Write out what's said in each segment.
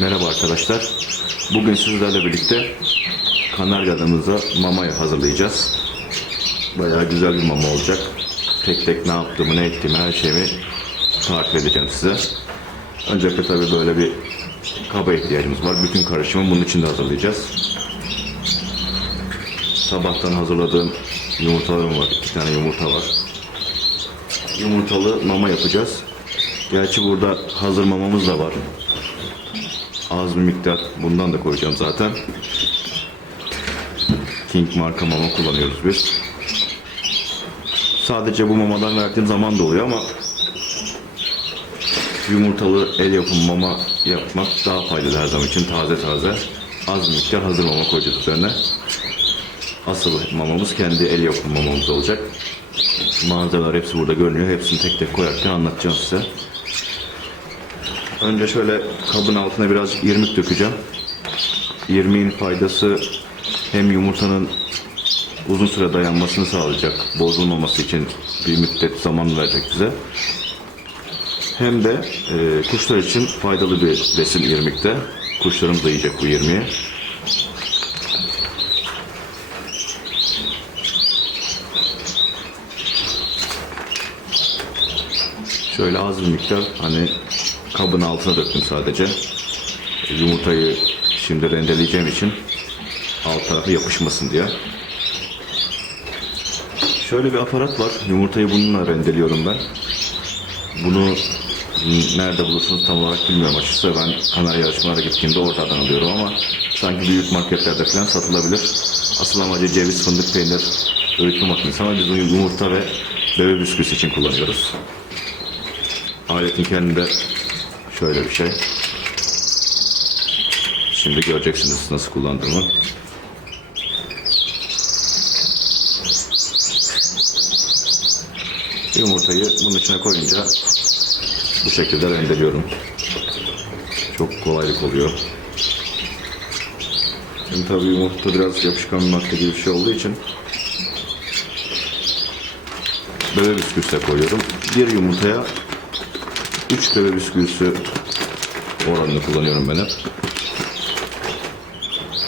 Merhaba arkadaşlar. Bugün sizlerle birlikte kanaryalımıza mamayı hazırlayacağız. Bayağı güzel bir mama olacak. Tek tek ne yaptığımı, ne ettiğimi, her şeyimi tarif edeceğim size. Öncelikle tabii böyle bir kaba ihtiyacımız var. Bütün karışımı bunun içinde hazırlayacağız. Sabahtan hazırladığım yumurtalarım var. İki tane yumurta var. Yumurtalı mama yapacağız. Gerçi burada hazır mamamız da var. Az bir miktar bundan da koyacağım zaten. King marka mama kullanıyoruz biz. Sadece bu mamadan verdiğim zaman da oluyor ama yumurtalı el yapımı mama yapmak daha faydalı her zaman için taze taze. Az miktar hazır mama koyacağız üzerine. Asıl mamamız kendi el yapımı mamamız olacak. Malzemeler hepsi burada görünüyor. Hepsini tek tek koyarken anlatacağım size. Önce şöyle kabın altına birazcık irmik dökeceğim. İrmiğin faydası hem yumurtanın uzun süre dayanmasını sağlayacak. Bozulmaması için bir müddet zaman verecek bize. Hem de e, kuşlar için faydalı bir besin irmikte. Kuşlarımız da yiyecek bu irmiği. Şöyle az bir miktar hani kabın altına döktüm sadece. Yumurtayı şimdi rendeleyeceğim için alt tarafı yapışmasın diye. Şöyle bir aparat var. Yumurtayı bununla rendeliyorum ben. Bunu nerede bulursunuz tam olarak bilmiyorum açıkçası. Ben kanal yarışmalara gittiğimde oradan alıyorum ama sanki büyük marketlerde falan satılabilir. Asıl amacı ceviz, fındık, peynir öğütme makinesi ama biz bunu yumurta ve bebe bisküvisi için kullanıyoruz. Aletin kendinde şöyle bir şey. Şimdi göreceksiniz nasıl kullandığımı. Yumurtayı bunun içine koyunca bu şekilde rendeliyorum. Çok kolaylık oluyor. Şimdi tabii yumurta biraz yapışkan bir madde gibi bir şey olduğu için bebe bisküvisi de koyuyorum. Bir yumurtaya 3 bebe bisküvisi oranını kullanıyorum ben hep.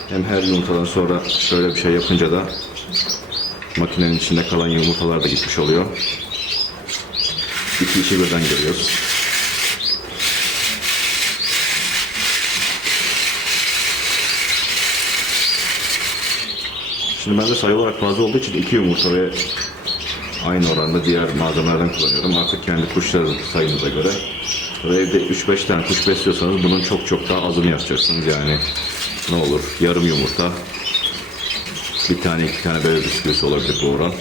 Hem her yumurtadan sonra şöyle bir şey yapınca da makinenin içinde kalan yumurtalar da gitmiş oluyor. İki işi birden görüyoruz. Şimdi bende sayı olarak fazla olduğu için iki yumurta ve aynı oranda diğer malzemelerden kullanıyorum. Artık kendi kuşların sayınıza göre. Ve evde 3-5 tane kuş besliyorsanız bunun çok çok daha azını yapacaksınız. Yani ne olur yarım yumurta, bir tane iki tane bebe bisküvisi olabilir bu oran.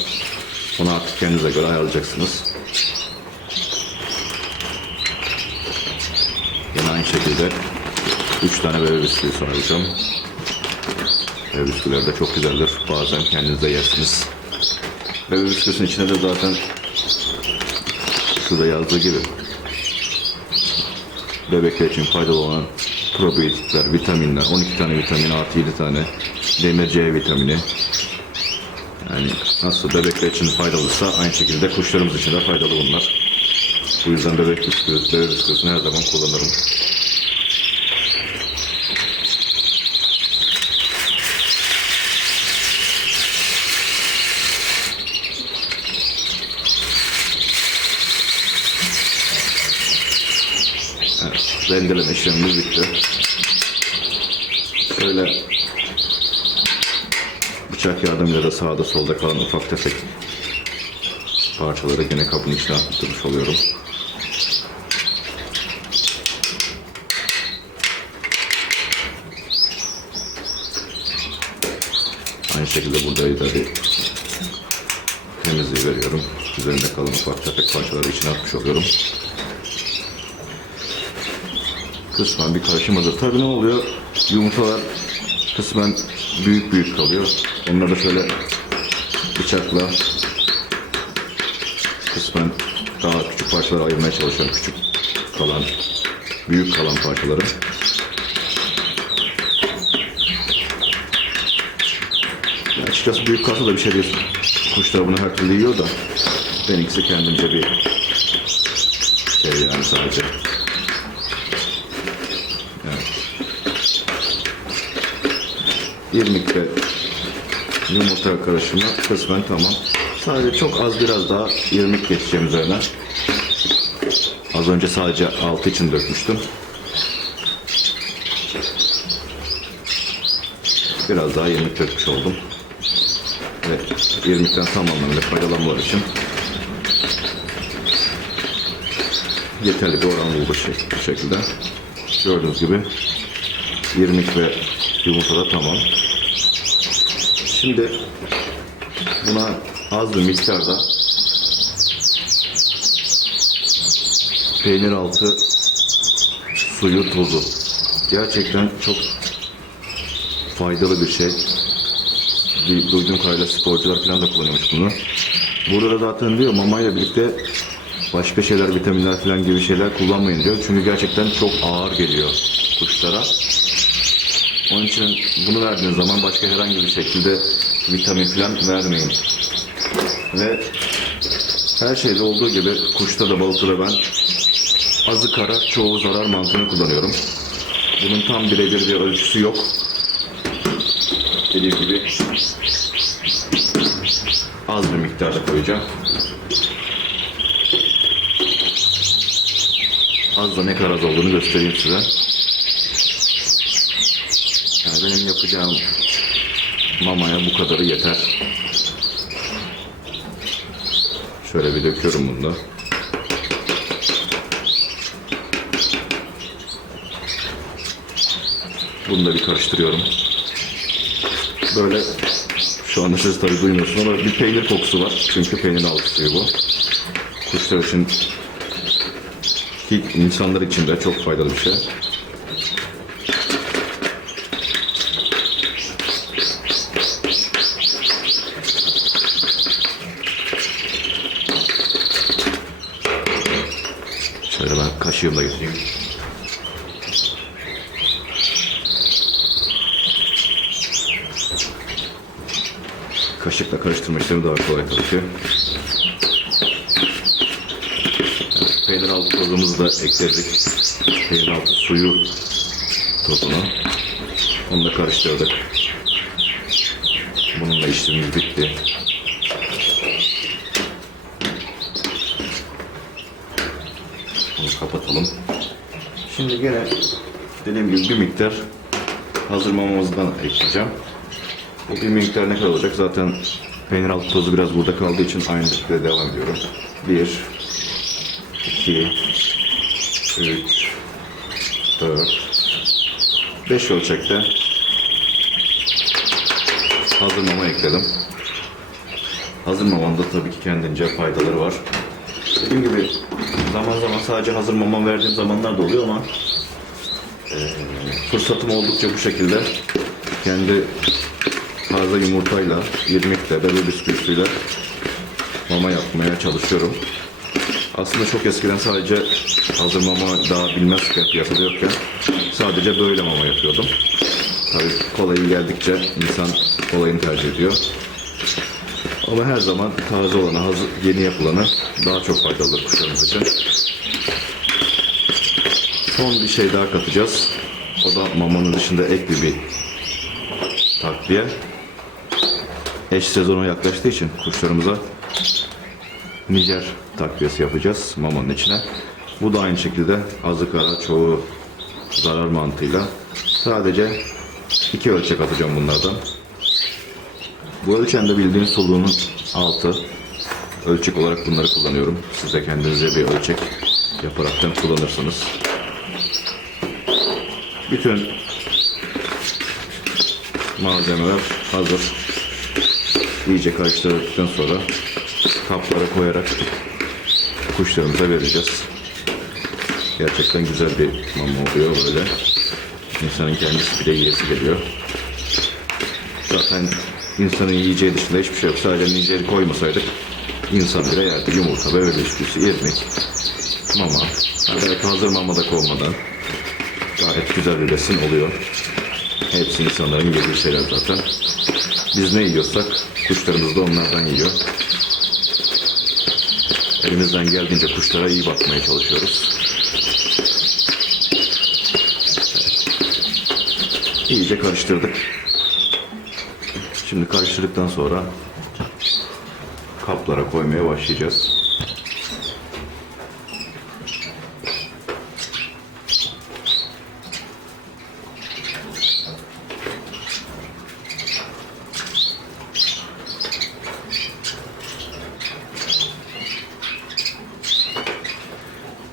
Onu artık kendinize göre ayarlayacaksınız. Yine aynı şekilde 3 tane bebe bisküvisi ayıracağım. Bebe bisküviler de çok güzeldir. Bazen kendiniz de yersiniz. Bebe bisküvisinin içine de zaten şurada yazdığı gibi bebekler için faydalı olan probiyotikler, vitaminler, 12 tane vitamin artı 7 tane demir C vitamini. Yani nasıl bebekler için faydalısa aynı şekilde kuşlarımız için de faydalı bunlar. Bu yüzden bebek bisküvisi, bebek bisküvisini her zaman kullanırım. Evet, rendeleme işlemimiz bitti. Şöyle bıçak yardımıyla da sağda solda kalan ufak tefek parçaları yine kabın içine attırmış oluyorum. Aynı şekilde burada da bir temizliği veriyorum. Üzerinde kalan ufak tefek parçaları içine atmış oluyorum. Kısmen bir karışım hazır. Tabii ne oluyor? Yumurtalar kısmen büyük büyük kalıyor. Onları da şöyle bıçakla kısmen daha küçük parçalara ayırmaya çalışıyorum. Küçük kalan, büyük kalan parçaları. Açıkçası büyük kalsa da bir şey değil. Kuşlar bunu her türlü yiyor da benimkisi kendimce bir şey yani sadece. İrmik ve yumurta karışımı kısmen tamam. Sadece çok az biraz daha irmik geçeceğim üzerine. Az önce sadece altı için dökmüştüm. Biraz daha irmik dökmüş oldum. Ve irmikten tam anlamıyla faydalanmalar için yeterli bir oran buldu şey- bu şekilde. Gördüğünüz gibi irmik ve yumurta da tamam. Şimdi buna az bir miktarda peynir altı suyu tuzu. Gerçekten çok faydalı bir şey. Duyduğum kadarıyla sporcular falan da kullanıyormuş bunu. Burada da zaten diyor mamayla birlikte başka şeyler, vitaminler falan gibi şeyler kullanmayın diyor. Çünkü gerçekten çok ağır geliyor kuşlara. Onun için bunu verdiğiniz zaman başka herhangi bir şekilde vitamin falan vermeyin. Ve her şeyde olduğu gibi kuşta da balıkta da ben azı kara çoğu zarar mantığını kullanıyorum. Bunun tam birebir bir ölçüsü yok. Dediğim gibi az bir miktarda koyacağım. Az da ne kadar az olduğunu göstereyim size. Yani benim yapacağım mamaya bu kadarı yeter. Şöyle bir döküyorum bunu da. Bunu da bir karıştırıyorum. Böyle şu anda siz tabi duymuyorsunuz ama bir peynir kokusu var. Çünkü peynir altı bu. Kuşlar için ki insanlar için de çok faydalı bir şey. Kaşığımla getireyim. Kaşıkla karıştırma işlemi daha kolay. Evet, peynir altı tozumuzu da ekledik. Peynir altı suyu tozunu. Onu da karıştırdık. Bununla işlemimiz bitti. Bunu kapatalım. Şimdi gene dediğim gibi bir miktar hazır mamamızdan ekleyeceğim. Bu bir miktar ne kadar olacak? Zaten peynir altı tozu biraz burada kaldığı için aynı şekilde devam ediyorum. 1 2 3 4 5 ölçekte hazır mama ekledim. Hazır mamanın da tabii ki kendince faydaları var. Dediğim gibi zaman zaman sadece hazır mama verdiğim zamanlar da oluyor ama eee, fırsatım oldukça bu şekilde kendi taze yumurtayla, irmikle, bebe bisküvisiyle mama yapmaya çalışıyorum. Aslında çok eskiden sadece hazır mama daha bilmezken, piyasada yokken sadece böyle mama yapıyordum. Tabii kolayı geldikçe insan kolayını tercih ediyor. Ama her zaman taze olanı, hazır, yeni yapılanı daha çok faydalıdır kuşlarımız için. Son bir şey daha katacağız. O da mamanın dışında ek bir, bir takviye. Eş sezonu yaklaştığı için kuşlarımıza Nijer takviyesi yapacağız mamanın içine. Bu da aynı şekilde azı kara çoğu zarar mantığıyla. Sadece iki ölçek atacağım bunlardan. Bu ölçen de bildiğin soluğunun altı. Ölçek olarak bunları kullanıyorum. Siz de kendinize bir ölçek yaparaktan kullanırsınız. Bütün malzemeler hazır. İyice karıştırdıktan sonra kaplara koyarak kuşlarımıza vereceğiz. Gerçekten güzel bir mama oluyor böyle. İnsanın kendisi bile yiyesi geliyor. Zaten insanın yiyeceği dışında hiçbir şey yok. Sadece niceli koymasaydık insan bile yerdi. Yumurta, bebe bisküvisi, irmik, mama. Belki hazır mama da konmadan gayet güzel bir besin oluyor. Hepsi insanların yediği şeyler zaten. Biz ne yiyorsak kuşlarımız da onlardan yiyor. Elimizden geldiğince kuşlara iyi bakmaya çalışıyoruz. İyice karıştırdık. Şimdi karıştırdıktan sonra kaplara koymaya başlayacağız.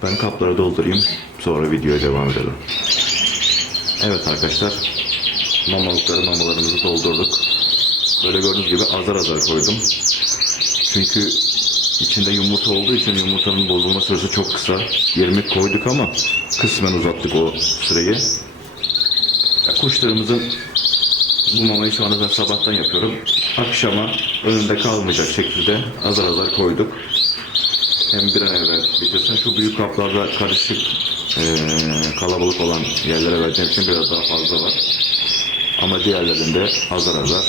Ben kaplara doldurayım. Sonra videoya devam edelim. Evet arkadaşlar. Mamalıkları mamalarımızı doldurduk. Böyle gördüğünüz gibi azar azar koydum. Çünkü içinde yumurta olduğu için yumurtanın bozulma süresi çok kısa. 20 koyduk ama kısmen uzattık o süreyi. Kuşlarımızın bu mamayı şu anda ben sabahtan yapıyorum. Akşama önünde kalmayacak şekilde azar azar koyduk. Hem bir an evvel bitirsin. Şu büyük kaplarda karışık eee, kalabalık olan yerlere vereceğim için biraz daha fazla var. Ama diğerlerinde azar azar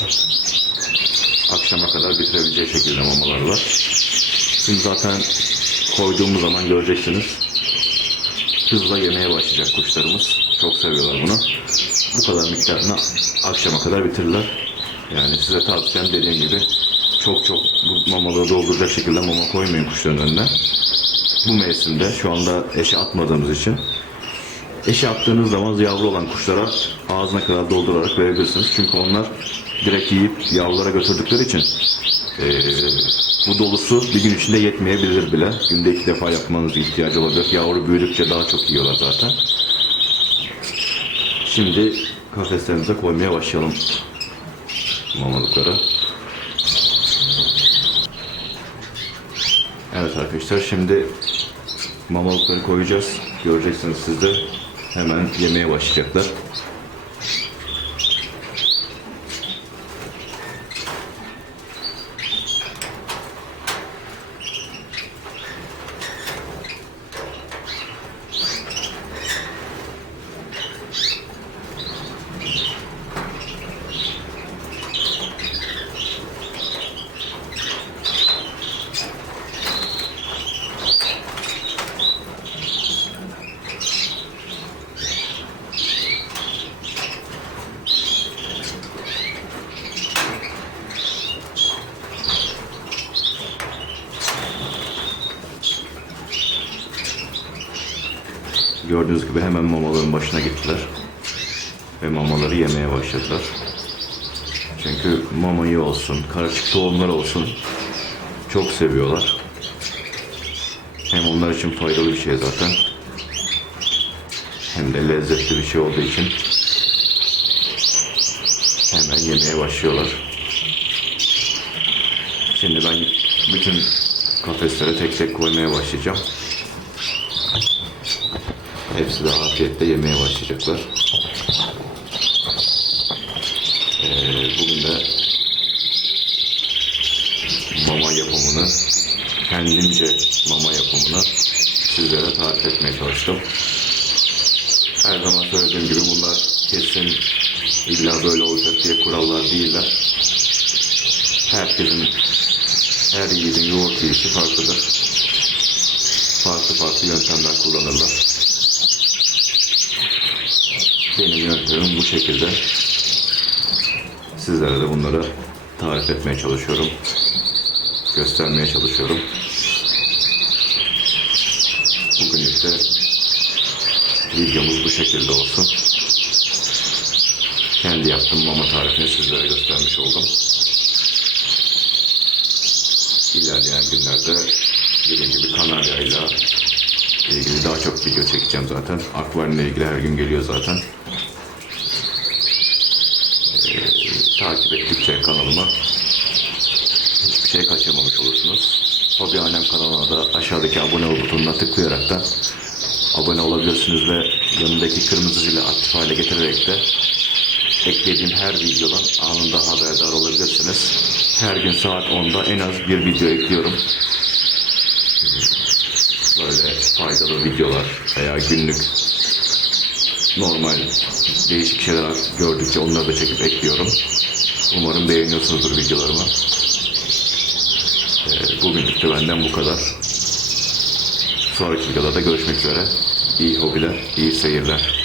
akşama kadar bitirebileceği şekilde mamalar var. Şimdi zaten koyduğumuz zaman göreceksiniz. Hızla yemeye başlayacak kuşlarımız. Çok seviyorlar bunu. Bu kadar miktarını akşama kadar bitirirler. Yani size tavsiyem dediğim gibi çok çok bu mamaları dolduracak şekilde mama koymayın kuşların önüne. Bu mevsimde şu anda eşe atmadığımız için Eşe attığınız zaman yavru olan kuşlara ağzına kadar doldurarak verebilirsiniz. Çünkü onlar direkt yiyip yavrulara götürdükleri için eee, bu dolusu bir gün içinde yetmeyebilir bile. Günde iki defa yapmanız ihtiyacı olabilir. Yavru büyüdükçe daha çok yiyorlar zaten. Şimdi kafeslerimize koymaya başlayalım mamalıkları. Evet arkadaşlar şimdi mamalıkları koyacağız. Göreceksiniz siz de hemen yemeye başlayacaklar. Gördüğünüz gibi hemen mamaların başına gittiler. Ve mamaları yemeye başladılar. Çünkü mama iyi olsun, karışık tohumlar olsun. Çok seviyorlar. Hem onlar için faydalı bir şey zaten. Hem de lezzetli bir şey olduğu için hemen yemeye başlıyorlar. Şimdi ben bütün kafeslere tek tek koymaya başlayacağım. Hepsi de afiyetle yemeye başlayacaklar. Ee, bugün de mama yapımını, kendimce mama yapımını sizlere tarif etmeye çalıştım. Her zaman söylediğim gibi bunlar kesin illa böyle olacak diye kurallar değiller. Herkesin, her yiğidin yoğurt yiyişi farklıdır. Farklı farklı yöntemler kullanırlar. Benim yöntemim bu şekilde. Sizlere de bunları tarif etmeye çalışıyorum. Göstermeye çalışıyorum. Bugünlük de videomuz bu şekilde olsun. Kendi yaptığım mama tarifini sizlere göstermiş oldum. İlerleyen günlerde dediğim gibi Kanarya'yla ilgili daha çok video çekeceğim zaten. Akvaryumla ilgili her gün geliyor zaten. Ee, takip ettikçe kanalıma hiçbir şey kaçırmamış olursunuz. Hobi Alem kanalına da aşağıdaki abone ol butonuna tıklayarak da abone olabilirsiniz ve yanındaki kırmızı zili aktif hale getirerek de eklediğim her videodan anında haberdar olabilirsiniz. Her gün saat 10'da en az bir video ekliyorum. Böyle faydalı videolar veya günlük normal değişik şeyler gördükçe onları da çekip ekliyorum. Umarım beğeniyorsunuzdur videolarımı. Ee, bugünlük de benden bu kadar. Sonraki videolarda görüşmek üzere. İyi hobiler, iyi seyirler.